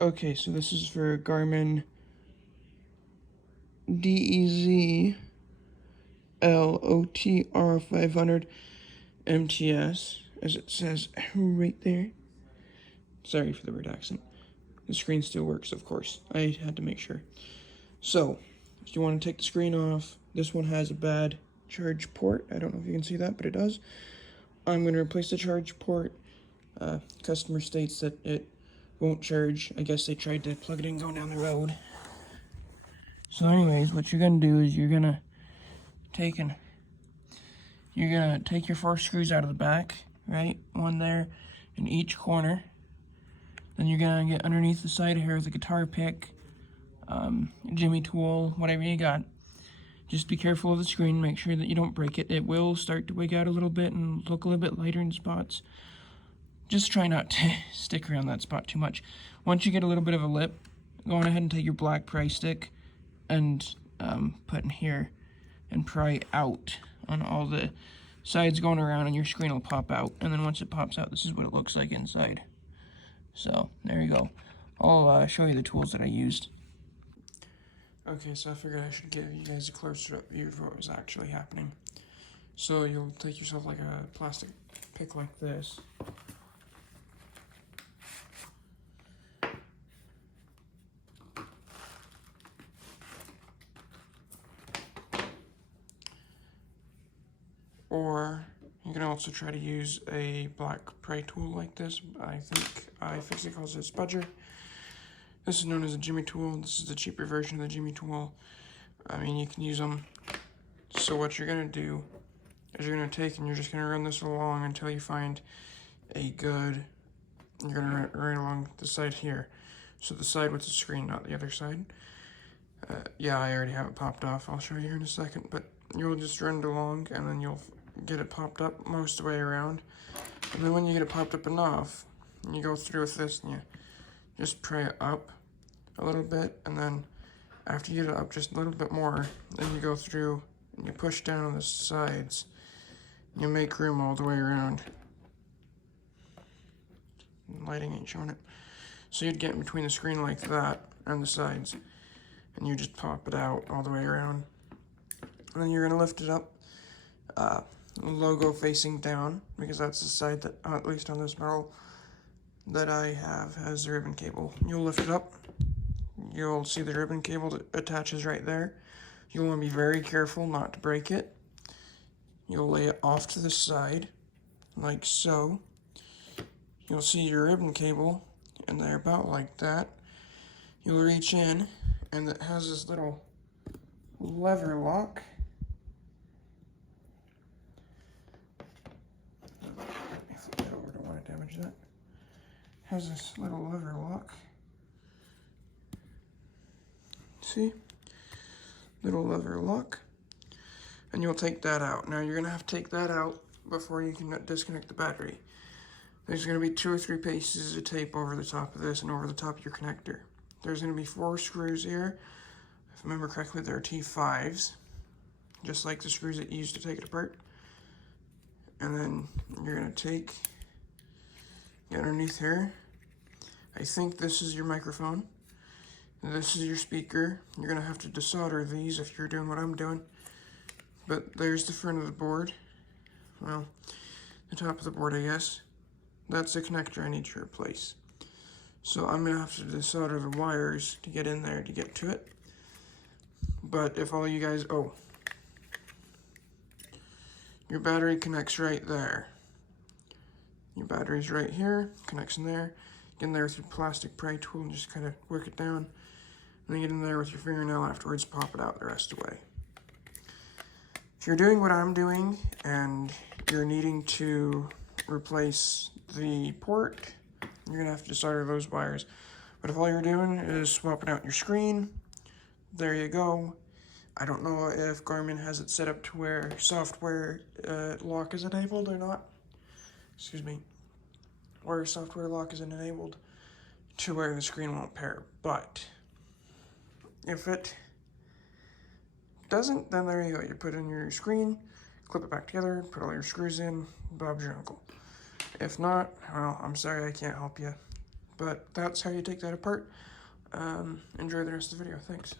Okay, so this is for Garmin dezl OTR500 MT S, as it says right there. Sorry for the weird accent. The screen still works, of course. I had to make sure. So, if you want to take the screen off, this one has a bad charge port. I don't know if you can see that, but it does. I'm going to replace the charge port. Customer states that it won't charge. I guess they tried to plug it in going down the road. So anyways, what you're going to do is you're going to take your 4 screws out of the back, right? One there in each corner. Then you're going to get underneath the side here with a guitar pick, jimmy tool, whatever you got. Just be careful of the screen, make sure that you don't break it. It will start to wig out a little bit and look a little bit lighter in spots. Just try not to stick around that spot too much. Once you get a little bit of a lip, go on ahead and take your black pry stick and put in here and pry out on all the sides going around, and your screen will pop out. And then once it pops out, this is what it looks like inside. So there you go. I'll show you the tools that I used. Okay, so I figured I should give you guys a closer view of what was actually happening. So you'll take yourself like a plastic pick like this. Or you can also try to use a black pry tool like this. I think iFixit calls it a spudger. This is known as a jimmy tool. This is the cheaper version of the jimmy tool. I mean, you can use them. So what you're going to do is you're going to take and you're just going to run this along until you find a good, you're going to run it right along the side here. So the side with the screen, not the other side. Yeah, I already have it popped off. I'll show you here in a second. But you'll just run it along and then you'll get it popped up most of the way around. And then when you get it popped up enough, you go through with this and you just pry it up a little bit, and then after you get it up just a little bit more, then you go through and you push down on the sides and you make room all the way around. Lighting ain't showing it. So you'd get in between the screen like that and the sides, and you just pop it out all the way around. And then you're going to lift it up, logo facing down, because that's the side that, at least on this model that I have, has the ribbon cable. You'll lift it up, you'll see the ribbon cable that attaches right there. You'll want to be very careful not to break it. You'll lay it off to the side, like so. You'll see your ribbon cable in there about like that. You'll reach in, and it has this little lever lock. Let me flip that over, don't want to damage that. Has this little lever lock. See? Little lever lock. And you'll take that out. Now you're going to have to take that out before you can disconnect the battery. There's going to be 2 or 3 pieces of tape over the top of this and over the top of your connector. There's going to be 4 screws here. If I remember correctly, they're T5s. Just like the screws that you use to take it apart. And then you're going to get underneath here. I think this is your microphone. This is your speaker. You're going to have to desolder these if you're doing what I'm doing. But there's the front of the board. Well, the top of the board, I guess. That's the connector I need to replace. So I'm going to have to desolder the wires to get in there to get to it. But if all you guys, your battery connects right there. Your battery's right here, connects in there. Get in there with your plastic pry tool and just kind of work it down. And then get in there with your fingernail afterwards, pop it out the rest of the way. If you're doing what I'm doing and you're needing to replace the port, you're going to have to solder those wires. But if all you're doing is swapping out your screen, there you go. I don't know if Garmin has it set up to where software lock is enabled or not. Excuse me. Where software lock isn't enabled to where the screen won't pair. But if it doesn't, then there you go. You put in your screen, clip it back together, put all your screws in, Bob's your uncle. If not, well, I'm sorry I can't help you. But that's how you take that apart. Enjoy the rest of the video. Thanks.